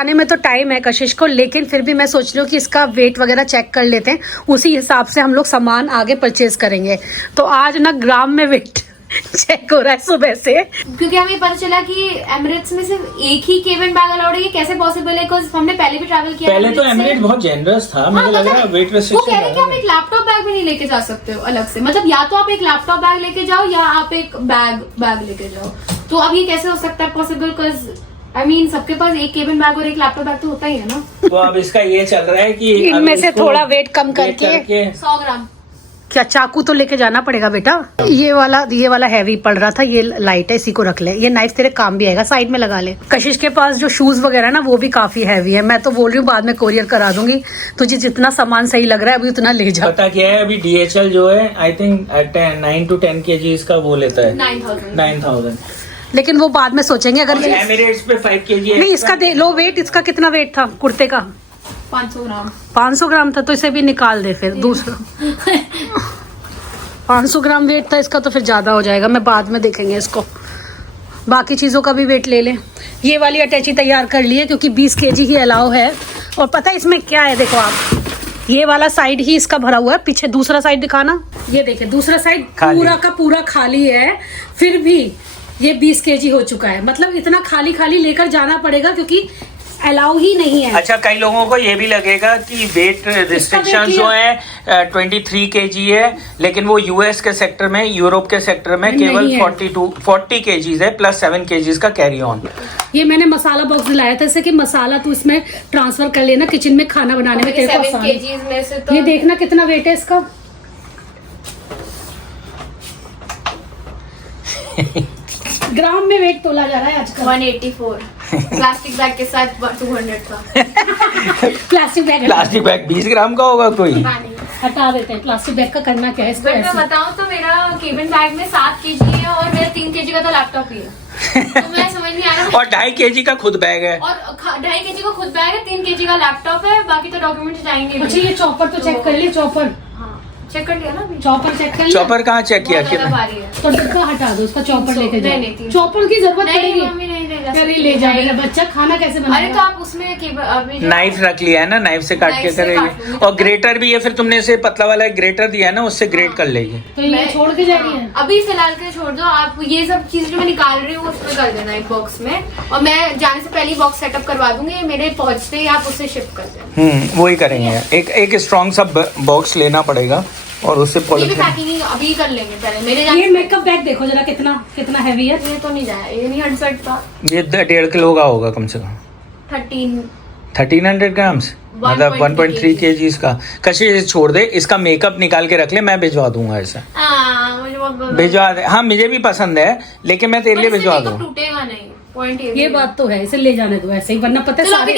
जाने में तो टाइम है कशिश को, लेकिन फिर भी मैं सोच रही हूँ कि इसका वेट वगैरह चेक कर लेते हैं, उसी हिसाब से हम लोग सामान आगे परचेज करेंगे। तो आज ना ग्राम में वेट चेक हो रहा है सुबह से, क्योंकि हमें पता चला कि एमिरेट्स में सिर्फ एक ही केबिन बैग अलाउड है। ये कैसे पॉसिबल है? बिकॉज हमने पहले भी ट्रैवल किया। पहले तो एमिरेट्स बहुत जेनरस था, मुझे लग रहा है वेट वो रेस्ट्रिक्शन कह रहे हैं कि हम एक लैपटॉप बैग भी नहीं लेके जा सकते हो अलग से, मतलब या तो आप एक लैपटॉप बैग लेके जाओ या आप एक बैग लेके जाओ। तो अब ये कैसे हो सकता है पॉसिबल? बिकॉज सबके पास एक केबिन बैग और एक लैपटॉप बैग तो होता ही है ना। तो अब इसका ये चल रहा है कि इनमें से थोड़ा वेट कम करके 100 ग्राम। क्या चाकू तो लेके जाना पड़ेगा बेटा। ये वाला हैवी पड़ रहा था, ये लाइट है, इसी को रख ले। ये नाइफ तेरे काम भी आएगा, साइड में लगा ले। कशिश के पास जो शूज वगैरह ना वो भी काफी हैवी है। मैं तो बोल रही हूँ बाद में कोरियर करा दूंगी, तुझे जितना सामान सही लग रहा है अभी उतना ले जा। पता क्या है, अभी DHL जो है आई थिंक 9 to 10 kg इसका वो लेता है 9,000। लेकिन वो बाद में सोचेंगे। अगर ये एमिरेट्स पे 5 kg नहीं, इसका दे लो वेट। इसका कितना वेट था कुर्ते का? 500 ग्राम। 500 ग्राम था, तो इसे भी निकाल दे फिर दूसरा। 500 ग्राम वेट था इसका, तो फिर ज्यादा हो जाएगा। मैं बाद में देखेंगे इसको, बाकी चीजों का भी वेट ले लें। ये वाली अटैची तैयार कर ली है क्योंकि 20 kg ही अलाउ है। और पता है इसमें क्या है, देखो आप, ये वाला साइड ही इसका भरा हुआ है। पीछे दूसरा साइड दिखाना, ये देखिए दूसरा साइड पूरा का पूरा खाली है, फिर भी ये 20 kg हो चुका है। मतलब इतना खाली खाली लेकर जाना पड़ेगा क्योंकि अलाउ ही नहीं है। अच्छा, कई लोगों को ये भी लगेगा कि वेट रिस्ट्रिक्शन जो है 23 kg है, लेकिन वो US के सेक्टर में, यूरोप के सेक्टर में केवल 40 kg है प्लस 7 kg का कैरी ऑन। ये मैंने मसाला बॉक्स दिलाया था इससे कि मसाला तू इसमें ट्रांसफर कर लेना किचन में, खाना बनाने में तेरे को आसान है। 7 kg में से तो ये देखना कितना वेट है इसका। ग्राम में वेट तोला जा रहा है आजकल। 184 प्लास्टिक बैग के साथ 200 था। प्लास्टिक बैग 20 ग्राम का होगा कोई। हटा देते हैं प्लास्टिक बैग का, करना क्या है इसको। मैं बताऊं तो मेरा केबिन बैग में 7 kg है और मेरा 3 kg का तो लैपटॉप ही है। तो मैं समझ नहीं आ रहा। और 2.5 kg का खुद बैग है, और 2.5 kg का खुद बैग है, 3 kg का लैपटॉप है, बाकी तो डॉक्यूमेंट जाएंगे। अच्छा, ये चॉपर तो चेक कर लिया? चॉपर चेक कर लिया ना अभी? चॉपर चेक कर लिया? चॉपर कहाँ चेक किया? तो डिब्बा हटा दो, उसका चॉपर लेके जाओ। नहीं, चॉपर की जरूरत पड़ेगी? नहीं ले जाएगा बच्चा, खाना कैसे बनाएगा? अरे तो आप उसमें नाइफ रख लिया है ना, नाइफ से काट के करेगी। और ग्रेटर भी है, फिर तुमने इसे पतला वाला ग्रेटर दिया है ना, उससे ग्रेट कर लेगी। तो ये छोड़ के जा रही है अभी फिलहाल के छोड़ दो आप। ये सब चीजें जो मैं निकाल रही हूँ उसमें कर देना एक बॉक्स में, और मैं जाने से पहले बॉक्स सेटअप करवा दूंगी। मेरे पहुंचते ही आप उसे शिफ्ट कर देना। वही करेंगे। एक स्ट्रॉन्ग सा बॉक्स लेना पड़ेगा और उससे पैकिंग अभी कर लेंगे पहले। मेरे ये मेकअप बैग देखो जरा कितना हैवी है। ये तो नहीं जाए, ये नहीं 100 का। ये 1.5 किलो का होगा कम से कम। 1300 ग्राम्स, मतलब 1.3 kg का। कशिश छोड़ दे, इसका मेकअप निकाल के रख ले, मैं भिजवा दूंगा ऐसा। भिजवा दे। हाँ, मुझे भी पसंद है, लेकिन मैं तेरे लिए भिजवा दूँ। टूटेगा नहीं, पॉइंट ये बात तो है, इसे ले जाने दो ऐसे ही, वरना पता है सारे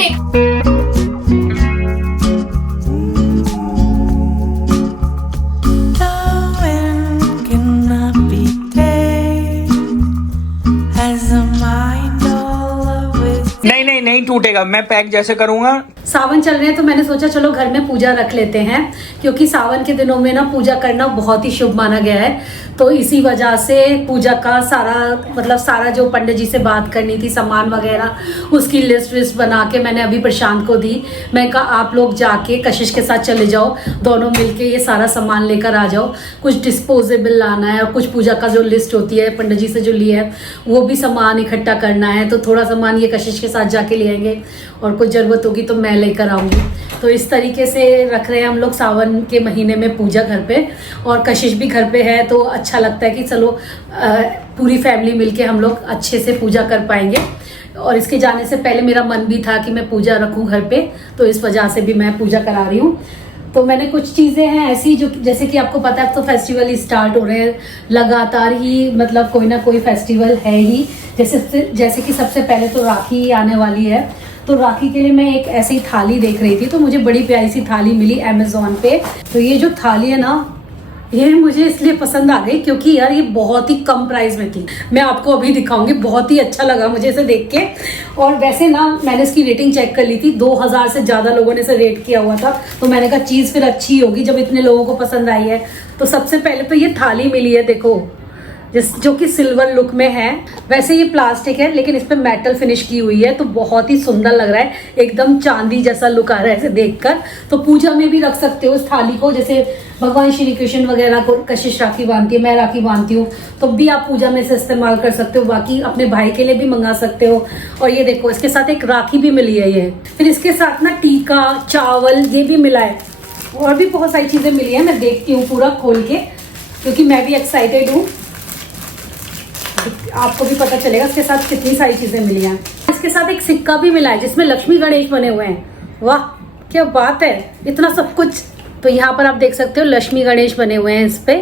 नहीं टूटेगा। मैं पैक जैसे करूंगा। सावन चल रहे हैं तो मैंने सोचा चलो घर में पूजा रख लेते हैं, क्योंकि सावन के दिनों में ना पूजा करना बहुत ही शुभ माना गया है। तो इसी वजह से पूजा का सारा जो पंडित जी से बात करनी थी, सामान वगैरह उसकी लिस्ट बना के मैंने अभी प्रशांत को दी। मैं कहा आप लोग जाके कशिश के साथ चले जाओ, दोनों मिलके ये सारा सामान लेकर आ जाओ। कुछ डिस्पोजेबल लाना है और कुछ पूजा का जो लिस्ट होती है पंडित जी से जो लिया है वो भी सामान इकट्ठा करना है। तो थोड़ा सामान ये कशिश के साथ जाके ले आएंगे और कुछ जरूरत होगी तो मैं लेकर आऊंगी। तो इस तरीके से रख रहे हैं हम लोग सावन के महीने में पूजा घर पे, और कशिश भी घर पे है तो अच्छा लगता है कि चलो पूरी फैमिली मिलके हम लोग अच्छे से पूजा कर पाएंगे। और इसके जाने से पहले मेरा मन भी था कि मैं पूजा रखूं घर पे, तो इस वजह से भी मैं पूजा करा रही हूँ। तो मैंने कुछ चीज़ें हैं ऐसी जो, जैसे कि आपको पता है तो फेस्टिवल ही स्टार्ट हो रहे हैं लगातार ही, मतलब कोई ना कोई फेस्टिवल है ही। जैसे कि सबसे पहले तो राखी आने वाली है, तो राखी के लिए मैं एक ऐसी थाली देख रही थी, तो मुझे बड़ी प्यारी सी थाली मिली अमेज़ॉन पे। तो ये जो थाली है ना, ये मुझे इसलिए पसंद आ गई क्योंकि यार ये बहुत ही कम प्राइस में थी। मैं आपको अभी दिखाऊंगी, बहुत ही अच्छा लगा मुझे इसे देख के। और वैसे ना मैंने इसकी रेटिंग चेक कर ली थी, 2000 से ज़्यादा लोगों ने इसे रेट किया हुआ था। तो मैंने कहा चीज़ फिर अच्छी होगी जब इतने लोगों को पसंद आई है। तो सबसे पहले तो ये थाली मिली है, देखो जो कि सिल्वर लुक में है। वैसे ये प्लास्टिक है लेकिन इस पे मेटल फिनिश की हुई है, तो बहुत ही सुंदर लग रहा है, एकदम चांदी जैसा लुक आ रहा है इसे देखकर। तो पूजा में भी रख सकते हो इस थाली को, जैसे भगवान श्री कृष्ण वगैरह को कशिश राखी बांधती है, मैं राखी बांधती हूँ, तो भी आप पूजा में से इस्तेमाल कर सकते हो। बाकी अपने भाई के लिए भी मंगा सकते हो। और ये देखो इसके साथ एक राखी भी मिली है ये। फिर इसके साथ ना टीका, चावल ये भी मिला है, और भी बहुत सारी चीजें मिली है। मैं देखती हूँ पूरा खोल के, क्योंकि मैं भी एक्साइटेड हूँ, आपको भी पता चलेगा इसके साथ कितनी सारी चीजें मिली हैं। इसके साथ एक सिक्का भी मिला है जिसमें लक्ष्मी गणेश बने हुए हैं। वाह क्या बात है, इतना सब कुछ। तो यहाँ पर आप देख सकते हो लक्ष्मी गणेश बने हुए हैं इस पे।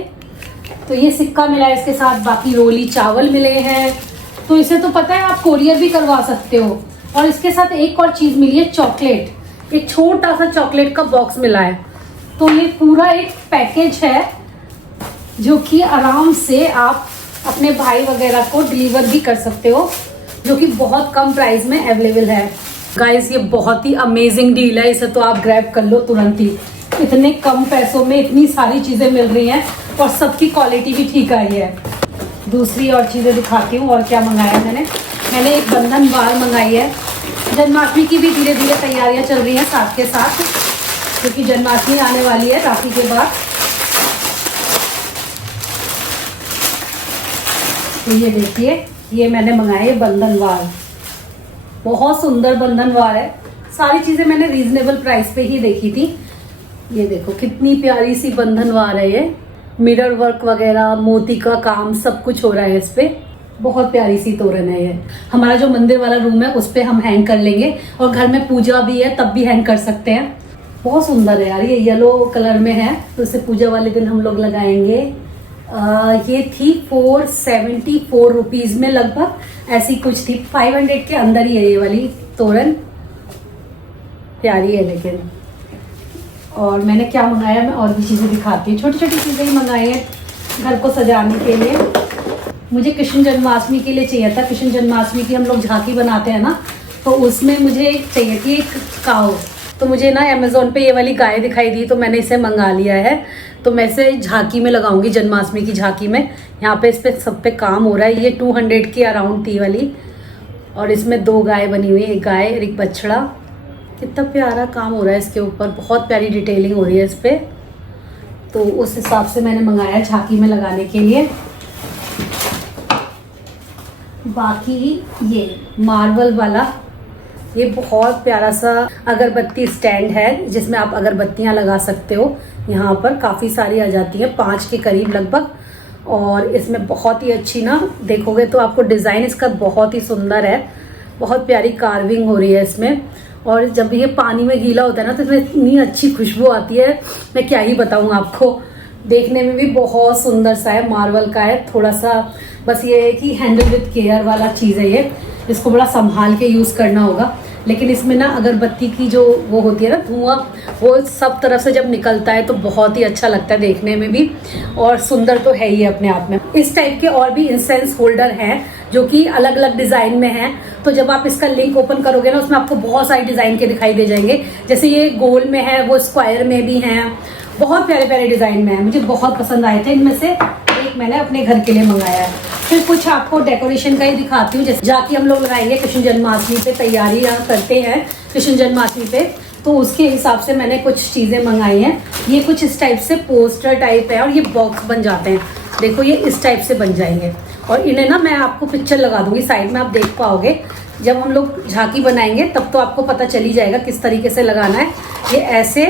तो ये सिक्का मिला है इसके साथ, बाकी रोली चावल मिले हैं। तो इसे तो पता है आप कोरियर भी करवा सकते हो। और इसके साथ एक और चीज मिली है, चॉकलेट, एक छोटा सा चॉकलेट का बॉक्स मिला है। तो ये पूरा एक पैकेज है जो कि आराम से आप अपने भाई वगैरह को डिलीवर भी कर सकते हो, जो कि बहुत कम प्राइस में अवेलेबल है। गाइस ये बहुत ही अमेजिंग डील है, इसे तो आप ग्रैब कर लो तुरंत ही। इतने कम पैसों में इतनी सारी चीजें मिल रही हैं और सबकी क्वालिटी भी ठीक आई है। दूसरी और चीजें दिखाती हूँ और क्या मंगाया मैंने एक बंधन वार मंगाई है। जन्माष्टमी की भी धीरे धीरे तैयारियां चल रही हैं साथ के साथ, क्योंकि जन्माष्टमी आने वाली है राखी के बाद। तो ये देखिए, ये मैंने मंगाया है बंधनवार, बहुत सुंदर बंधनवार है। सारी चीजें मैंने रीजनेबल प्राइस पे ही देखी थी। ये देखो कितनी प्यारी सी बंधनवार है ये, मिरर वर्क वगैरह, मोती का काम सब कुछ हो रहा है इस पे। बहुत प्यारी सी तोरण है ये। हमारा जो मंदिर वाला रूम है उस पे हम हैंग कर लेंगे, और घर में पूजा भी है तब भी हैंग कर सकते हैं। बहुत सुंदर है यार, ये येलो कलर में है, तो इसे पूजा वाले दिन हम लोग लगाएंगे। ये थी 474 रुपीज में लगभग, ऐसी कुछ थी। 500 के अंदर ही है ये वाली तोरण, प्यारी है लेकिन। और मैंने क्या मंगाया, मैं और भी चीज़ें दिखाती हूँ। छोटी छोटी चीज़ें ही मंगाई हैं घर को सजाने के लिए। मुझे कृष्ण जन्माष्टमी के लिए चाहिए था, कृष्ण जन्माष्टमी की हम लोग झांकी बनाते हैं ना, तो उसमें मुझे चाहिए थी एक काऊ। तो मुझे ना अमेज़ोन पे ये वाली गाय दिखाई दी, तो मैंने इसे मंगा लिया है। तो मैं इसे झांकी में लगाऊंगी, जन्माष्टमी की झांकी में। यहाँ पे इस पे सब पे काम हो रहा है। ये 200 की अराउंड थी वाली, और इसमें 2 गाय बनी हुई है, एक गाय और एक बछड़ा। कितना प्यारा काम हो रहा है इसके ऊपर, बहुत प्यारी डिटेलिंग हो रही है इस पे। तो उस हिसाब से मैंने मंगाया झांकी में लगाने के लिए। बाकी ये मार्बल वाला, ये बहुत प्यारा सा अगरबत्ती स्टैंड है जिसमें आप अगरबत्तियां लगा सकते हो। यहाँ पर काफ़ी सारी आ जाती हैं, 5 के करीब लगभग। और इसमें बहुत ही अच्छी ना, देखोगे तो आपको डिज़ाइन इसका बहुत ही सुंदर है, बहुत प्यारी कार्विंग हो रही है इसमें। और जब ये पानी में गीला होता है ना, तो इसमें इतनी अच्छी खुशबू आती है, मैं क्या ही बताऊँ आपको। देखने में भी बहुत सुंदर सा है, मार्बल का है थोड़ा सा। बस ये है कि हैंडल विद केयर वाला चीज़ है ये, इसको बड़ा संभाल के यूज़ करना होगा। लेकिन इसमें ना अगरबत्ती की जो वो होती है ना धुआं, वो सब तरफ से जब निकलता है तो बहुत ही अच्छा लगता है देखने में भी, और सुंदर तो है ही अपने आप में। इस टाइप के और भी इंसेंस होल्डर हैं जो कि अलग अलग डिज़ाइन में हैं। तो जब आप इसका लिंक ओपन करोगे ना, उसमें आपको बहुत सारी डिज़ाइन के दिखाई दे जाएंगे। जैसे ये गोल में है, वो स्क्वायर में भी हैं, बहुत प्यारे प्यारे डिज़ाइन में है। मुझे बहुत पसंद आए थे, इनमें से एक मैंने अपने घर के लिए मंगाया है। फिर कुछ आपको डेकोरेशन का ही दिखाती हूँ। जैसे जाके हम लोग लगाएंगे कृष्ण जन्माष्टमी पे, तैयारियां करते हैं कृष्ण जन्माष्टमी पे, तो उसके हिसाब से मैंने कुछ चीज़ें मंगाई हैं। ये कुछ इस टाइप से पोस्टर टाइप है, और ये बॉक्स बन जाते हैं। देखो ये इस टाइप से बन जाएंगे, और इन्हें ना मैं आपको पिक्चर लगा दूंगी साइड में, आप देख पाओगे। जब हम लोग झांकी बनाएंगे तब तो आपको पता चल ही जाएगा किस तरीके से लगाना है। ये ऐसे,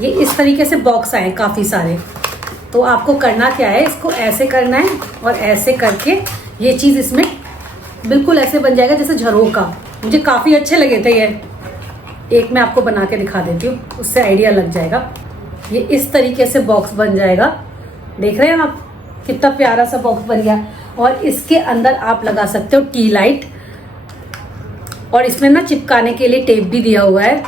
ये इस तरीके से बॉक्स आए काफ़ी सारे। तो आपको करना क्या है, इसको ऐसे करना है और ऐसे करके ये चीज़ इसमें बिल्कुल ऐसे बन जाएगा जैसे झरोका। मुझे काफ़ी अच्छे लगे थे ये। एक मैं आपको बना के दिखा देती हूँ, उससे आइडिया लग जाएगा। ये इस तरीके से बॉक्स बन जाएगा, देख रहे हैं आप कितना प्यारा सा बॉक्स बन गया। और इसके अंदर आप लगा सकते हो टी लाइट, और इसमें ना चिपकाने के लिए टेप भी दिया हुआ है।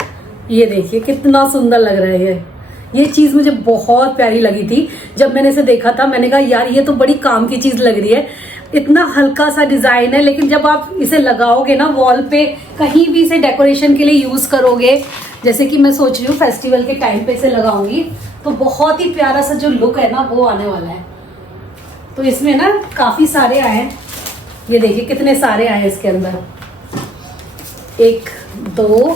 ये देखिए कितना सुंदर लग रहा है ये चीज़ मुझे बहुत प्यारी लगी थी। जब मैंने इसे देखा था मैंने कहा यार ये तो बड़ी काम की चीज़ लग रही है। इतना हल्का सा डिज़ाइन है, लेकिन जब आप इसे लगाओगे ना वॉल पे, कहीं भी इसे डेकोरेशन के लिए यूज़ करोगे, जैसे कि मैं सोच रही हूँ फेस्टिवल के टाइम पे इसे लगाऊंगी, तो बहुत ही प्यारा सा जो लुक है ना वो आने वाला है। तो इसमें ना काफी सारे आए हैं, ये देखिए कितने सारे आए हैं इसके अंदर। 1 2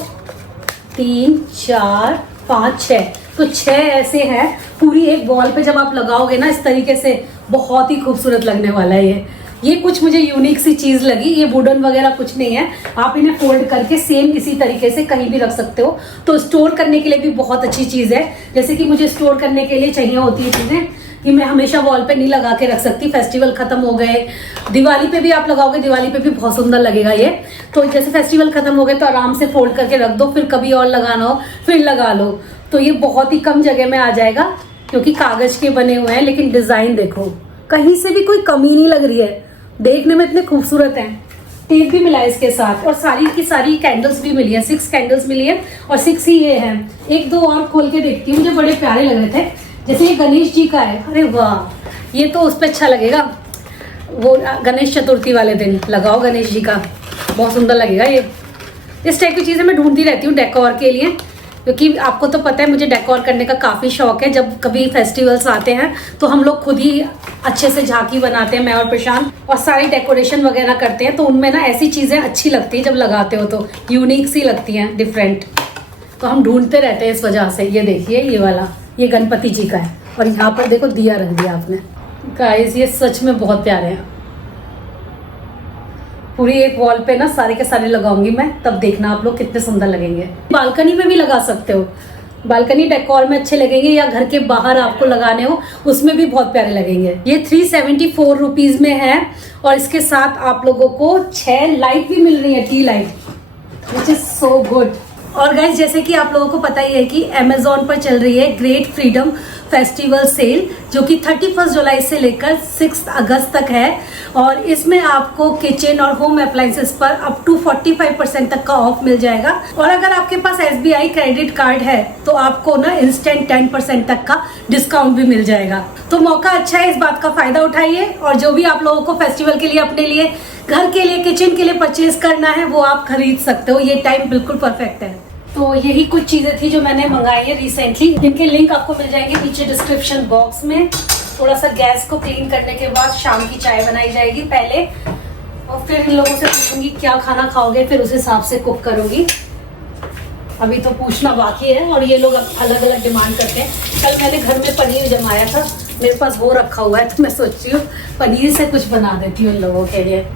3 4 5 6, तो 6 ऐसे हैं। पूरी एक वॉल पे जब आप लगाओगे ना इस तरीके से, बहुत ही खूबसूरत लगने वाला है ये कुछ मुझे यूनिक सी चीज लगी। ये वुडन वगैरह कुछ नहीं है, आप इन्हें फोल्ड करके सेम इसी तरीके से कहीं भी रख सकते हो। तो स्टोर करने के लिए भी बहुत अच्छी चीज है। जैसे कि मुझे स्टोर करने के लिए चाहिए होती है चीजें कि मैं हमेशा वॉल पे नहीं लगा के रख सकती। फेस्टिवल खत्म हो गए, दिवाली पे भी आप लगाओगे, दिवाली पे भी बहुत सुंदर लगेगा ये। तो जैसे फेस्टिवल खत्म हो गए तो आराम से फोल्ड करके रख दो, फिर कभी और लगाना हो फिर लगा लो। तो ये बहुत ही कम जगह में आ जाएगा क्योंकि कागज के बने हुए हैं। लेकिन डिजाइन देखो, कहीं से भी कोई कमी नहीं लग रही है, देखने में इतने खूबसूरत हैं। टेप भी मिला है इसके साथ और सारी की सारी कैंडल्स भी मिली है। 6 कैंडल्स मिली है और 6 ही ये हैं। 1 2 और खोल के देखती हूँ, मुझे बड़े प्यारे लग रहे थे। जैसे ये गणेश जी का है, अरे वाह, ये तो उस पर अच्छा लगेगा, वो गणेश चतुर्थी वाले दिन लगाओ गणेश जी का, बहुत सुंदर लगेगा ये। इस टाइप की चीज़ें मैं ढूंढती रहती हूँ डेकोर के लिए, क्योंकि आपको तो पता है मुझे डेकोर करने का काफ़ी शौक है। जब कभी फेस्टिवल्स आते हैं तो हम लोग खुद ही अच्छे से झांकी बनाते हैं, मैं और प्रशांत, और सारी डेकोरेशन वगैरह करते हैं। तो उनमें ना ऐसी चीज़ें अच्छी लगती हैं जब लगाते हो, तो यूनिक सी लगती हैं, डिफरेंट। तो हम ढूंढते रहते हैं इस वजह से। ये देखिए ये वाला, ये गणपति जी का है और यहाँ पर देखो दिया रख दिया आपने। गाइस ये सच में बहुत प्यारे हैं। पूरी एक वॉल पे ना सारे के सारे लगाऊंगी मैं, तब देखना आप लोग कितने सुंदर लगेंगे। बालकनी में भी लगा सकते हो, बालकनी डेकोर में अच्छे लगेंगे, या घर के बाहर आपको लगाने हो उसमें भी बहुत प्यारे लगेंगे। ये 374 रुपीज में है और इसके साथ आप लोगों को 6 लाइट भी मिल रही है, T light, which is so good. और गाइस जैसे कि आप लोगों को पता ही है कि अमेजोन पर चल रही है ग्रेट फ्रीडम फेस्टिवल सेल, जो कि 31 जुलाई से लेकर 6 अगस्त तक है। और इसमें आपको किचन और होम अप्लायंसेस पर अप टू 45% तक का ऑफ मिल जाएगा। और अगर आपके पास SBI क्रेडिट कार्ड है तो आपको ना इंस्टेंट 10% तक का डिस्काउंट भी मिल जाएगा। तो मौका अच्छा है, इस बात का फायदा उठाइए। और जो भी आप लोगों को फेस्टिवल के लिए, अपने लिए, घर के लिए, किचन के लिए परचेज करना है वो आप खरीद सकते हो। ये टाइम बिल्कुल परफेक्ट है। तो यही कुछ चीजें थी जो मैंने मंगाई है रिसेंटली। इनके लिंक आपको मिल जाएंगे नीचे डिस्क्रिप्शन बॉक्स में। थोड़ा सा गैस को क्लीन करने के बाद शाम की चाय बनाई जाएगी पहले, और फिर इन लोगों से पूछूंगी क्या खाना खाओगे, फिर उस हिसाब से कुक करूंगी। अभी तो पूछना बाकी है। और ये लोग अलग अलग डिमांड करते हैं। कल मैंने घर में पनीर जमाया था, मेरे पास वो रखा हुआ है, तो मैं सोच रही हूँ पनीर से कुछ बना देती हूँ इन लोगों के लिए।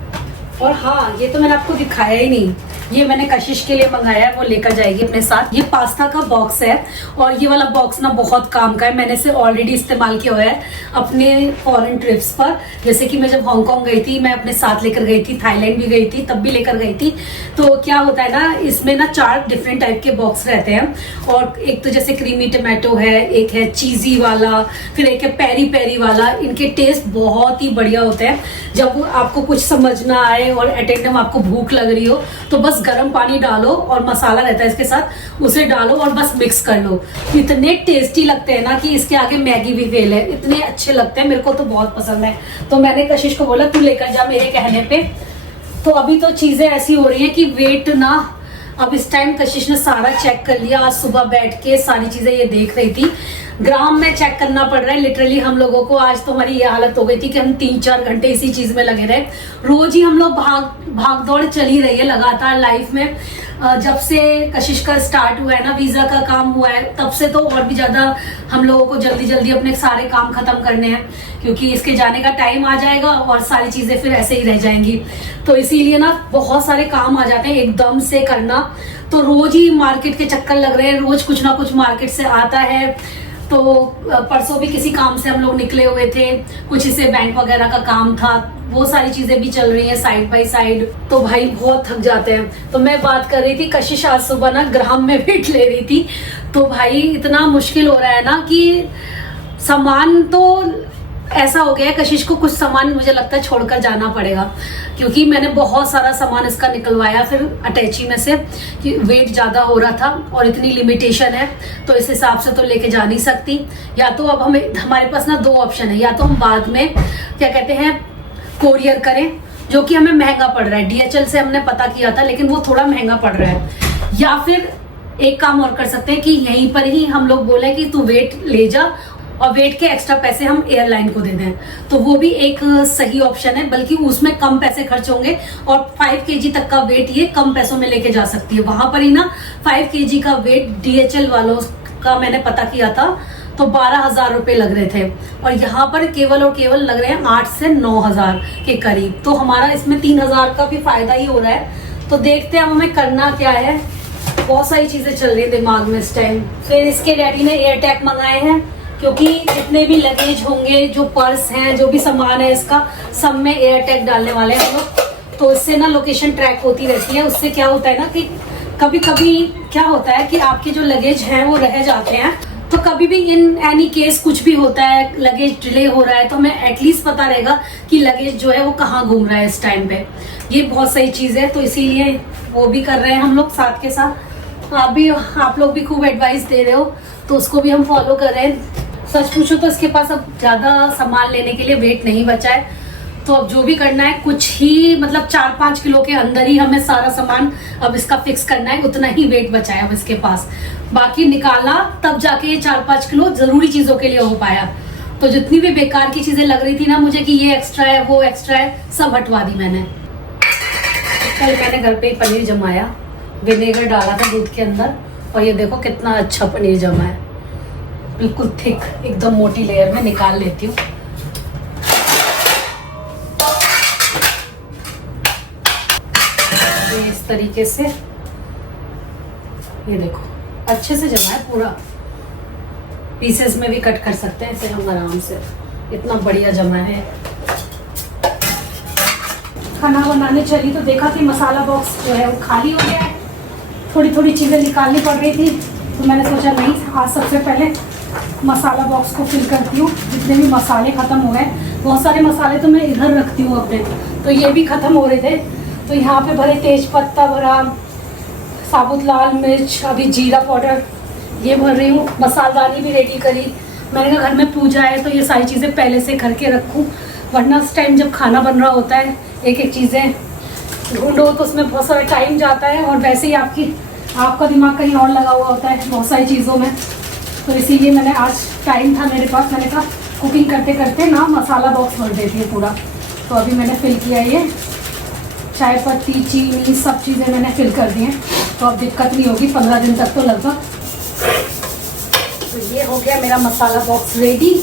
और हाँ, ये तो मैंने आपको दिखाया ही नहीं, ये मैंने कशिश के लिए मंगाया है, वो लेकर जाएगी अपने साथ। ये पास्ता का बॉक्स है और ये वाला बॉक्स ना बहुत काम का है। मैंने इसे ऑलरेडी इस्तेमाल किया हुआ है अपने फॉरेन ट्रिप्स पर। जैसे कि मैं जब हांगकांग गई थी, मैं अपने साथ लेकर गई थी, थाईलैंड भी गई थी, तब भी लेकर गई थी। तो क्या होता है ना, इसमें ना 4 डिफरेंट टाइप के बॉक्स रहते हैं। और एक तो जैसे क्रीमी टमाटो है, एक है चीजी वाला, फिर एक है पेरी पेरी वाला। इनके टेस्ट बहुत ही बढ़िया होते हैं। जब आपको कुछ समझ ना आए और अटेंडम आपको भूख लग रही हो तो बस गर्म पानी डालो और मसाला रहता है इसके साथ, उसे डालो और बस मिक्स कर लो। इतने टेस्टी लगते हैं ना कि इसके आगे मैगी भी फेल है, इतने अच्छे लगते हैं। मेरे को तो बहुत पसंद है। तो मैंने कशिश को बोला तू लेकर जा मेरे कहने पे। तो अभी तो चीजें ऐसी हो रही है कि वेट ना, अब इस टाइम कशिश ने सारा चेक कर लिया। आज सुबह बैठ के सारी चीजें ये देख रही थी। ग्राम में चेक करना पड़ रहा है लिटरली हम लोगों को। आज तो हमारी ये हालत हो गई थी कि हम 3-4 घंटे इसी चीज में लगे रहे। रोज ही हम लोग भाग दौड़ चली रही है लगातार लाइफ में। जब से कशिश का स्टार्ट हुआ है ना, वीजा का काम हुआ है, तब से तो और भी ज्यादा हम लोगों को जल्दी जल्दी अपने सारे काम खत्म करने हैं, क्योंकि इसके जाने का टाइम आ जाएगा और सारी चीजें फिर ऐसे ही रह जाएंगी। तो इसीलिए ना बहुत सारे काम आ जाते हैं एकदम से करना। तो रोज ही मार्केट के चक्कर लग रहे हैं, रोज कुछ ना कुछ मार्केट से आता है। तो परसों भी किसी काम से हम लोग निकले हुए थे, कुछ इसे बैंक वगैरह का काम था, वो सारी चीजें भी चल रही हैं साइड बाय साइड। तो भाई बहुत थक जाते हैं। तो मैं बात कर रही थी, कशिश आज सुबह ना ग्राम में वेट ले रही थी। तो भाई इतना मुश्किल हो रहा है ना कि सामान तो ऐसा हो गया है, कशिश को कुछ सामान मुझे लगता है छोड़कर जाना पड़ेगा, क्योंकि मैंने बहुत सारा सामान इसका निकलवाया फिर अटैची में से, कि वेट ज्यादा हो रहा था और इतनी लिमिटेशन है तो इस हिसाब से तो लेके जा नहीं सकती। या तो अब हमारे पास ना 2 ऑप्शन है, या तो हम बाद में क्या कहते हैं कोरियर करें, जो कि हमें महंगा पड़ रहा है। DHL से हमने पता किया था लेकिन वो थोड़ा महंगा पड़ रहा है। या फिर एक काम और कर सकते हैं कि यहीं पर ही हम लोग बोले कि तू वेट ले जा और वेट के एक्स्ट्रा पैसे हम एयरलाइन को दे दें, तो वो भी एक सही ऑप्शन है। बल्कि उसमें कम पैसे खर्च होंगे और 5 kg तक का वेट ये कम पैसों में लेके जा सकती है। वहां पर ही ना 5 kg का वेट DHL वालों का मैंने पता किया था तो 12,000 रुपए लग रहे थे, और यहाँ पर केवल और केवल लग रहे हैं 8 से 9,000 के करीब। तो हमारा इसमें 3,000 का भी फायदा ही हो रहा है। तो देखते हैं अब हमें करना क्या है। बहुत सारी चीजें चल रही है दिमाग में इस टाइम। फिर इसके डैडी ने एयर टैग मंगाए हैं, क्योंकि जितने भी लगेज होंगे, जो पर्स हैं, जो भी सामान है इसका, सब में एयर टैग डालने वाले हैं हम लोग। तो इससे ना लोकेशन ट्रैक होती रहती है। उससे क्या होता है ना कि कभी कभी क्या होता है कि आपके जो लगेज हैं वो रह जाते हैं, तो कभी भी इन एनी केस कुछ भी होता है, लगेज डिले हो रहा है, तो हमें एटलीस्ट पता रहेगा कि लगेज जो है वो कहाँ घूम रहा है इस टाइम पे। ये बहुत सही चीज़ है, तो इसीलिए वो भी कर रहे हैं हम लोग साथ के साथ। आप लोग भी खूब एडवाइस दे रहे हो, तो उसको भी हम फॉलो कर रहे हैं। सच पूछो तो इसके पास अब ज़्यादा सामान लेने के लिए वेट नहीं बचा है, तो अब जो भी करना है कुछ ही मतलब 4-5 किलो के अंदर ही हमें सारा सामान अब इसका फिक्स करना है। उतना ही वेट बचा है अब इसके पास, बाकी निकाला तब जाके ये 4-5 किलो जरूरी चीज़ों के लिए हो पाया। तो जितनी भी बेकार की चीज़ें लग रही थी ना मुझे कि ये एक्स्ट्रा है वो एक्स्ट्रा है, सब हटवा दी मैंने। कल मैंने घर पे ही पनीर जमाया, विनेगर डाला था दूध के अंदर, और ये देखो कितना अच्छा पनीर जमा है, बिल्कुल थिक, एकदम मोटी लेयर में। निकाल लेती हूँ। इस तरीके से ये देखो अच्छे से जमा है पूरा। पीसेस में भी कट कर सकते हैं इसे हम आराम से, इतना बढ़िया जमा है। खाना बनाने चली तो देखा कि मसाला बॉक्स जो है वो खाली हो गया है। थोड़ी थोड़ी चीज़ें निकालनी पड़ रही थी, तो मैंने सोचा नहीं, आज सबसे पहले मसाला बॉक्स को फिल करती हूँ। जितने भी मसाले ख़त्म हो गए, बहुत सारे मसाले तो मैं इधर रखती हूँ अपने, तो ये भी ख़त्म हो रहे थे। तो यहाँ पे भरे तेज पत्ता भरा, साबुत लाल मिर्च, अभी जीरा पाउडर ये भर रही हूँ। मसालदानी भी रेडी करी। मैंने कहा घर में पूजा है तो ये सारी चीज़ें पहले से करके रखूँ, वरना उस टाइम जब खाना बन रहा होता है एक एक चीज़ें ढूंढो तो उसमें बहुत सारा टाइम जाता है, और वैसे ही आपका दिमाग कहीं और लगा हुआ होता है बहुत सारी चीज़ों में। तो इसीलिए मैंने आज टाइम था मेरे पास, मैंने कहा कुकिंग करते करते ना मसाला बॉक्स भर देती है पूरा। तो अभी मैंने फिल किया, ये चाय पत्ती, चीनी, सब चीज़ें मैंने फिल कर दी हैं। तो अब दिक्कत नहीं होगी 15 दिन तक तो लगभग। तो ये हो गया मेरा मसाला बॉक्स रेडी।